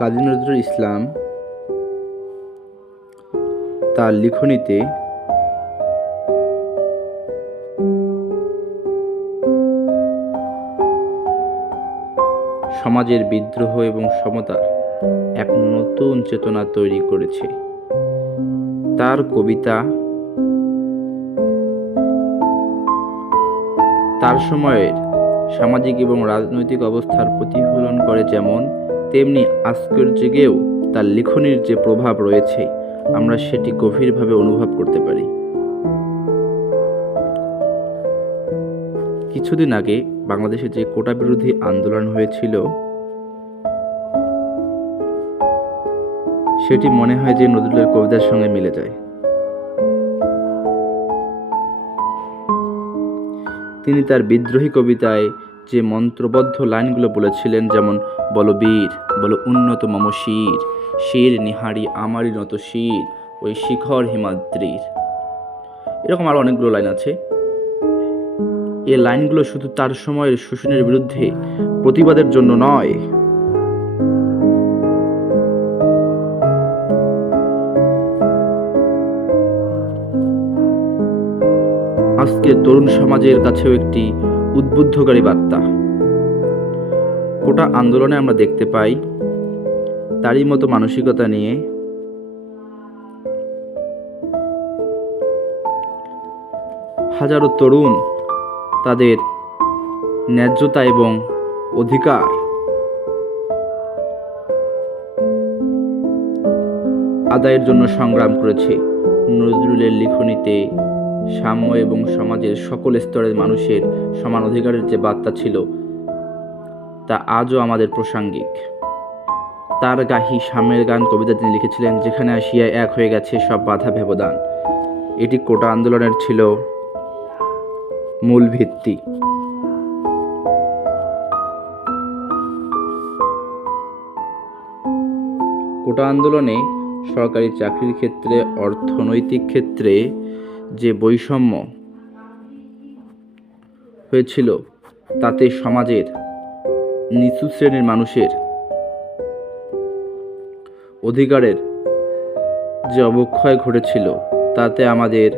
কাজী নজরুল ইসলাম তার লিখনীতে সমাজের বিদ্রোহ এবং সমতার এক নতুন চেতনা তৈরি করেছে। তার কবিতা তার সময়ের সামাজিক এবং রাজনৈতিক অবস্থার প্রতিফলন করে, যেমন তেমনি আজকের যুগেও তার লিখনির যে প্রভাব রয়েছে আমরা সেটি গভীরভাবে অনুভব করতে পারি। কিছুদিন আগে বাংলাদেশে যে কোটা বিরোধী আন্দোলন হয়েছিল, সেটি মনে হয় যে নজরুলের কবিতার সঙ্গে মিলে যায়। তিনি তার বিদ্রোহী কবিতায় যে মন্ত্রবদ্ধ লাইনগুলো বলেছিলেন, যেমন বলো বীর, বলো উন্নত মম শির, শির নিহারি আমারই নত শির, ওই শিখর হিমাদ্রির, এরকম আরো অনেকগুলো লাইন আছে। এই লাইনগুলো শুধু তার সময়ের শোষণের বিরুদ্ধে প্রতিবাদের জন্য নয়, আজকের তরুণ সমাজের কাছেও একটি উদ্বুদ্ধকারী বার্তা। কোটা আন্দোলনে আমরা দেখতে পাই তারই মতো মানসিকতা নিয়ে হাজারো তরুণ তাদের ন্যায্যতা এবং অধিকার আদায়ের জন্য সংগ্রাম করেছে। নজরুলের লিখনীতে সাম্য এবং সমাজের সকল স্তরের মানুষের সমান অধিকারের যে বার্তা ছিল তা আজও আমাদের প্রাসঙ্গিক। তার গাহি সাম্যের গান কবিতা তিনি লিখেছিলেন, যেখানে আসিয়া এক হয়ে গেছে সব বাধা ব্যবধান। এটি কোটা আন্দোলনের ছিল মূল ভিত্তি। কোটা আন্দোলনে সরকারি চাকরির ক্ষেত্রে, অর্থনৈতিক ক্ষেত্রে যে বৈষম্য হয়েছিল, তাতে সমাজের নিচু শ্রেণীর মানুষের অধিকারের যে অবক্ষয় ঘটেছিল, তাতে আমাদের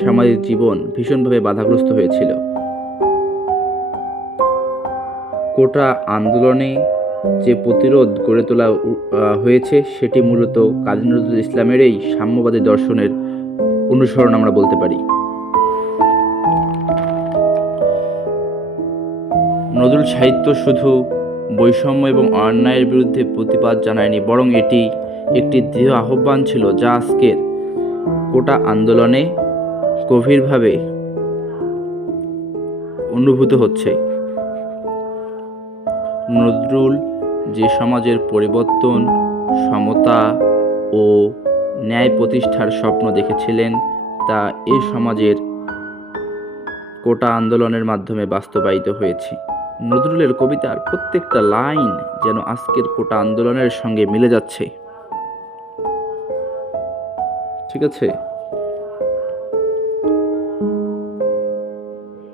সামাজিক জীবন ভীষণভাবে বাধাগ্রস্ত হয়েছিল। কোটা আন্দোলনে যে প্রতিরোধ গড়ে তোলা হয়েছে, সেটি মূলত কাজী নজরুল ইসলামের এই সাম্যবাদী দর্শনের অনুসরণ আমরা বলতে পারি। নজরুল সাহিত্য শুধু বৈষম্য এবং অন্যায়ের বিরুদ্ধে প্রতিবাদ জানায়নি, বরং এটি একটি দৃঢ় আহ্বান ছিল, যা আজকের কোটা আন্দোলনে গভীরভাবে অনুভূত হচ্ছে। নজরুল যে সমাজের পরিবর্তন, সমতা ও ন্যায় প্রতিষ্ঠার স্বপ্ন দেখেছিলেন, তা এ সমাজের কোটা আন্দোলনের মাধ্যমে বাস্তবায়িত হয়েছে। নজরুলের কবিতার প্রত্যেকটা লাইন যেন আজকের কোটা আন্দোলনের সঙ্গে মিলে যাচ্ছে। ঠিক আছে,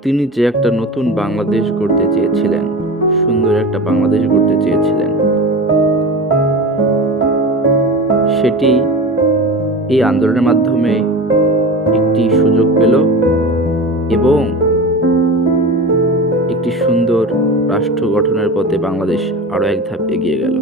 তিনি যে একটা নতুন বাংলাদেশ গড়তে চেয়েছিলেন, সুন্দর একটা বাংলাদেশ গড়তে চেয়েছিলেন, সেটি এই আন্দোলনের মাধ্যমে একটি সুযোগ পেল এবং একটি সুন্দর রাষ্ট্র গঠনের পথে বাংলাদেশ আরো এক ধাপ এগিয়ে গেল।